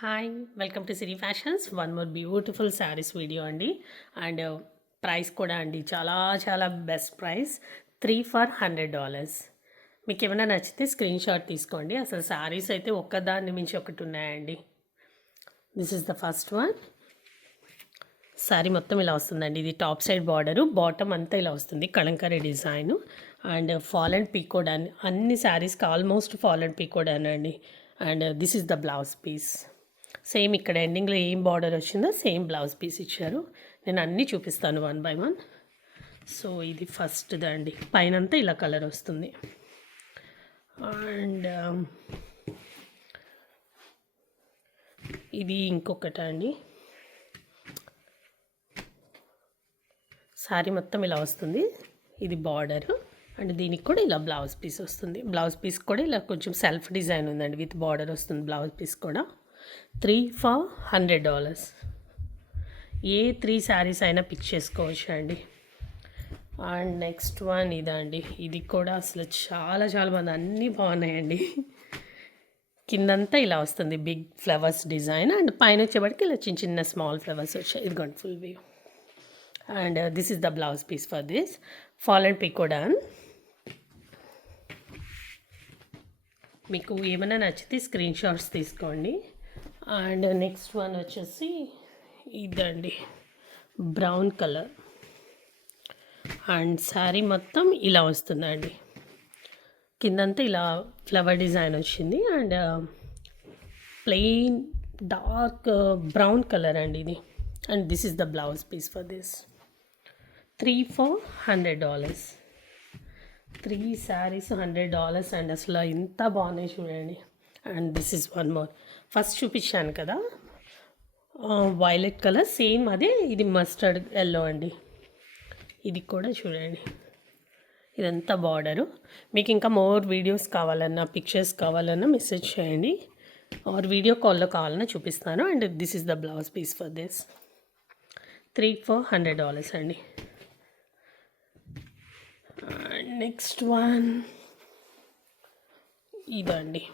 Hi welcome to Siri fashions. One more beautiful sarees video అండి. And price కూడా అండి చాలా చాలా బెస్ట్ ప్రైస్, 3 ఫర్ $100. మీకు ఏమైనా నచ్చితే స్క్రీన్ షాట్ తీసుకోండి. అసలు శారీస్ అయితే ఒక్కదాన్ని మించి ఒకటి ఉన్నాయండి. This is the first one. Sari మొత్తం ఇలా వస్తుందండి. ఇది టాప్ సైడ్ బార్డరు, బాటమ్ అంతా ఇలా వస్తుంది Kalamkari design. And fall and pico అని అన్ని శారీస్కి ఆల్మోస్ట్ ఫాల్ అండ్ పీకోడ్ అండి. And this is the blouse piece. Same ఇక్కడ ఎండింగ్లో ఏం బార్డర్ వచ్చిందో సేమ్ బ్లౌజ్ పీస్ ఇచ్చారు. నేను అన్నీ చూపిస్తాను వన్ బై వన్. సో ఇది ఫస్ట్ది అండి. పైనంతా ఇలా కలర్ వస్తుంది. అండ్ ఇది ఇంకొకటి అండి. శారీ మొత్తం ఇలా వస్తుంది. ఇది బార్డర్. అండ్ దీనికి కూడా ఇలా బ్లౌజ్ పీస్ వస్తుంది. బ్లౌజ్ పీస్ కూడా ఇలా కొంచెం సెల్ఫ్ డిజైన్ ఉందండి, విత్ బార్డర్ వస్తుంది బ్లౌజ్ పీస్ కూడా. 3 ఫర్ $100. ఏ 3 శారీస్ అయినా పిక్ చేసుకోవచ్చు అండి. అండ్ నెక్స్ట్ వన్ ఇదండి. ఇది కూడా అసలు చాలా చాలా బాగుంది, అన్నీ బాగున్నాయండి. కిందంతా ఇలా వస్తుంది బిగ్ ఫ్లవర్స్ డిజైన్, అండ్ పైన వచ్చేప్పటికి ఇలా చిన్న చిన్న స్మాల్ ఫ్లవర్స్ వచ్చాయి. ఇదిగోండి full view. And this is the blouse piece for this fall and పికోడాన్. మీకు ఏమైనా నచ్చితే స్క్రీన్ షాట్స్ తీసుకోండి. అండ్ నెక్స్ట్ వన్ వచ్చేసి ఇదండి, బ్రౌన్ కలర్. అండ్ శారీ మొత్తం ఇలా వస్తుందండి. కిందంతా ఇలా ఫ్లవర్ డిజైన్ వచ్చింది. And plain dark brown colour అండి ఇది. And this is the blouse piece for this. 3 for $100. 3 saris $100 and అసలు ఎంత బాగున్నాయి చూడండి. And this is one more. First చూపించాను కదా వైలెట్ కలర్, సేమ్ అదే ఇది మస్టర్డ్ ఎల్లో అండి. ఇది కూడా చూడండి, ఇదంతా బార్డరు. మీకు ఇంకా మోర్ వీడియోస్ కావాలన్నా పిక్చర్స్ కావాలన్నా మెసేజ్ చేయండి, ఆర్ వీడియో కాల్లో కావాలన్నా చూపిస్తాను. And this is the blouse piece for this. 3 for $100 అండి. నెక్స్ట్ వన్ ఇదండి.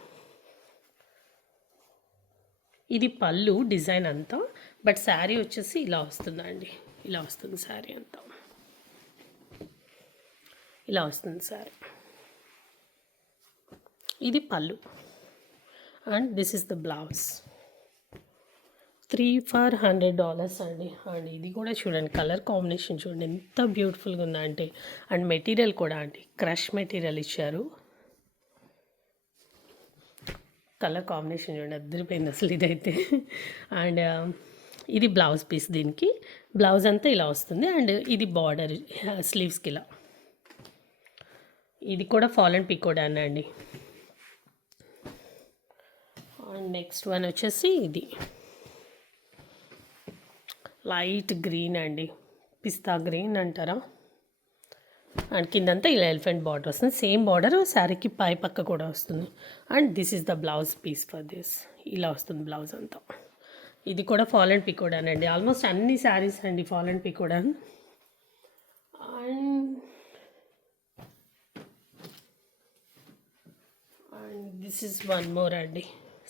ఇది పళ్ళు డిజైన్ అంతా, బట్ శారీ వచ్చేసి ఇలా వస్తుందండి. ఇలా వస్తుంది శారీ అంతా, ఇలా వస్తుంది శారీ. ఇది పళ్ళు. And this is the blouse. 3 for $100 అండి. అండ్ ఇది కూడా చూడండి, కలర్ కాంబినేషన్ చూడండి ఎంత బ్యూటిఫుల్గా ఉందా అంటే. అండ్ మెటీరియల్ కూడా అండి, క్రష్ మెటీరియల్ ఇచ్చారు. కలర్ కాంబినేషన్ చూడండి, అద్దరిపోయింది అసలు ఇదైతే. అండ్ ఇది బ్లౌజ్ పీస్. దీనికి బ్లౌజ్ అంతా ఇలా వస్తుంది. అండ్ ఇది బార్డర్ స్లీవ్స్కి ఇలా. ఇది కూడా ఫాల్ అండ్ పికోడాన్ అండి. అండ్ నెక్స్ట్ వన్ వచ్చేసి ఇది లైట్ గ్రీన్ అండి, పిస్తా గ్రీన్ అంటారా. అండ్ కిందంతా ఇలా ఎలిఫెంట్ బార్డర్ వస్తుంది. సేమ్ బార్డర్ శారీకి పై పక్క కూడా వస్తుంది. And this is the blouse piece for this. ఇలా వస్తుంది బ్లౌజ్ అంతా. ఇది కూడా ఫాల్ అండ్ పికోడాన్ అండి. ఆల్మోస్ట్ అన్ని శారీస్ అండి fall and pico done. And this is one more అండి,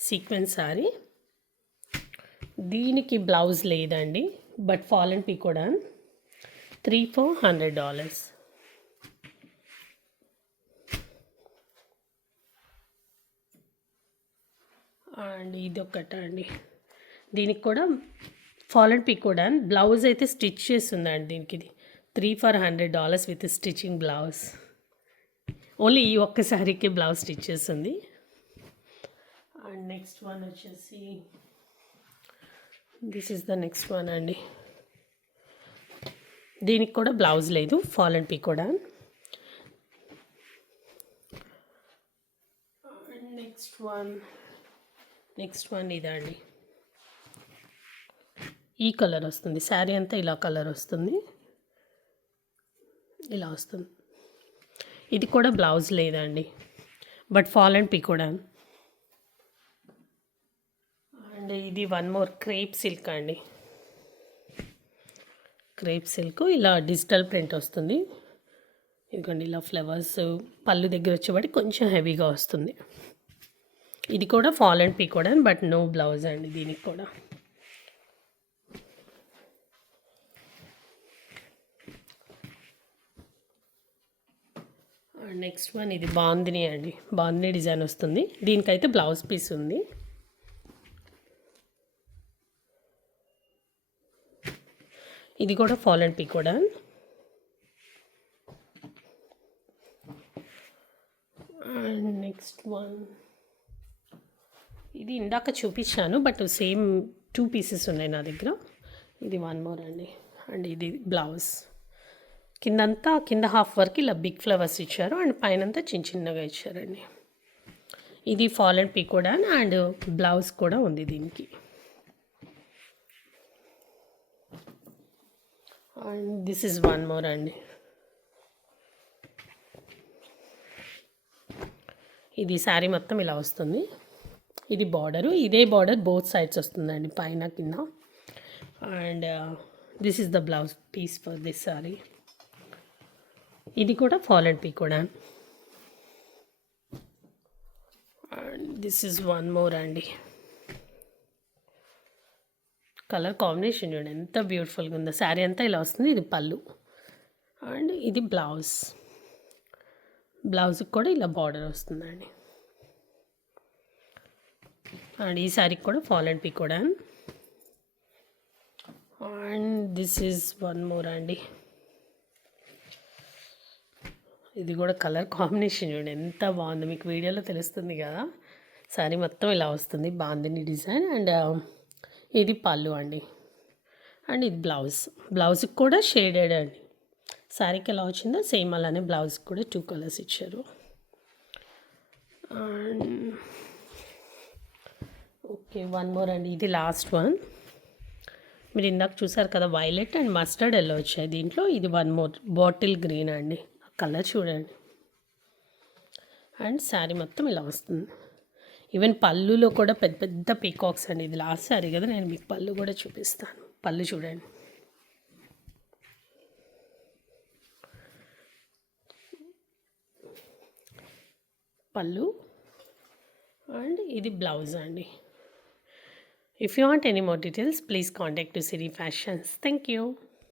సీక్వెన్స్ శారీ. దీనికి బ్లౌజ్ లేదండి, but fall and pico done. 3 for $100. And ఇది ఒకట అండి. దీనికి కూడా ఫాల్ అండ్ పికోడాన్. బ్లౌజ్ అయితే స్టిచ్ చేస్తుందండి దీనికి. ఇది 3 for $100 with stitching blouse. Only ఈ ఒక్క శారీకి బ్లౌజ్ స్టిచ్ చేస్తుంది. అండ్ నెక్స్ట్ వన్ వచ్చేసి this is the next one అండి. దీనికి కూడా బ్లౌజ్ లేదు, fall and pico done. And next one ఇదండి. ఈ కలర్ వస్తుంది, శారీ అంతా ఇలా కలర్ వస్తుంది, ఇలా వస్తుంది. ఇది కూడా బ్లౌజ్ లేదండి, but fall and pico done. And ఇది వన్ మోర్ క్రేప్ సిల్క్ అండి. క్రేప్ సిల్క్ ఇలా డిజిటల్ ప్రింట్ వస్తుంది. ఇదిగోండి ఇలా ఫ్లవర్స్ పళ్ళు దగ్గర వచ్చేవాటి కొంచెం హెవీగా వస్తుంది. ఇది కూడా fall and pico done, but no blouse అండి దీనికి కూడా. నెక్స్ట్ వన్ ఇది బాందిని అండి, బాందిని డిజైన్ వస్తుంది. దీనికైతే బ్లౌజ్ పీస్ ఉంది. ఇది కూడా fall and pico done. And next one ఇది ఇందాక చూపించాను, బట్ సేమ్ 2 పీసెస్ ఉన్నాయి నా దగ్గర. ఇది 1 మోర్ అండి. అండ్ ఇది బ్లౌజ్ కింద హాఫ్ వరకు ఇలా బిగ్ ఫ్లవర్స్ ఇచ్చారు, అండ్ పైనంతా చిన్న చిన్నగా ఇచ్చారండి. ఇది fall and pico done, and blouse కూడా ఉంది దీనికి. అండ్ దిస్ ఇస్ 1 మోర్ అండి. ఇది శారీ మొత్తం ఇలా వస్తుంది. ఇది బార్డరు, ఇదే బార్డర్ బోత్ సైడ్స్ వస్తుందండి, పైన కింద. And this is the blouse piece for this sari. ఇది కూడా fall and pico done. And this is 1 more అండి. కలర్ కాంబినేషన్ చూడండి ఎంత బ్యూటిఫుల్గా ఉందో. శారీ అంతా ఇలా వస్తుంది. ఇది పళ్ళు, అండ్ ఇది బ్లౌజ్. బ్లౌజ్కి కూడా ఇలా బార్డర్ వస్తుందండి. అండ్ ఈ శారీకి కూడా fall and pico done. And this is 1 more అండి. ఇది కూడా కలర్ కాంబినేషన్ చూడండి ఎంత బాగుందో, మీకు వీడియోలో తెలుస్తుంది కదా. శారీ మొత్తం ఇలా వస్తుంది, బాందిని డిజైన్. అండ్ ఇది పళ్ళు అండి, అండ్ ఇది బ్లౌజ్కి కూడా షేడెడ్ అండి. శారీకి ఎలా వచ్చిందో సేమ్ అలానే బ్లౌజ్కి కూడా 2 కలర్స్ ఇచ్చారు. అండ్ ఓకే 1 మోర్ అండి. ఇది లాస్ట్ వన్. మీరు ఇందాక చూసారు కదా, వైలెట్ అండ్ మస్టర్డ్ ఎల్లో వచ్చాయి దీంట్లో. ఇది 1 మోర్ బాటిల్ గ్రీన్ అండి, కలర్ చూడండి. అండ్ శారీ మొత్తం ఇలా వస్తుంది. ఈవెన్ పళ్ళులో కూడా పెద్ద పెద్ద పీకాక్స్ అండి. ఇది లాస్ట్ శారీ కదా, నేను మీకు పళ్ళు కూడా చూపిస్తాను. పళ్ళు చూడండి. పళ్ళు, అండ్ ఇది బ్లౌజ్ అండి. If you want any more details, please contact to Siri Fashions. Thank you.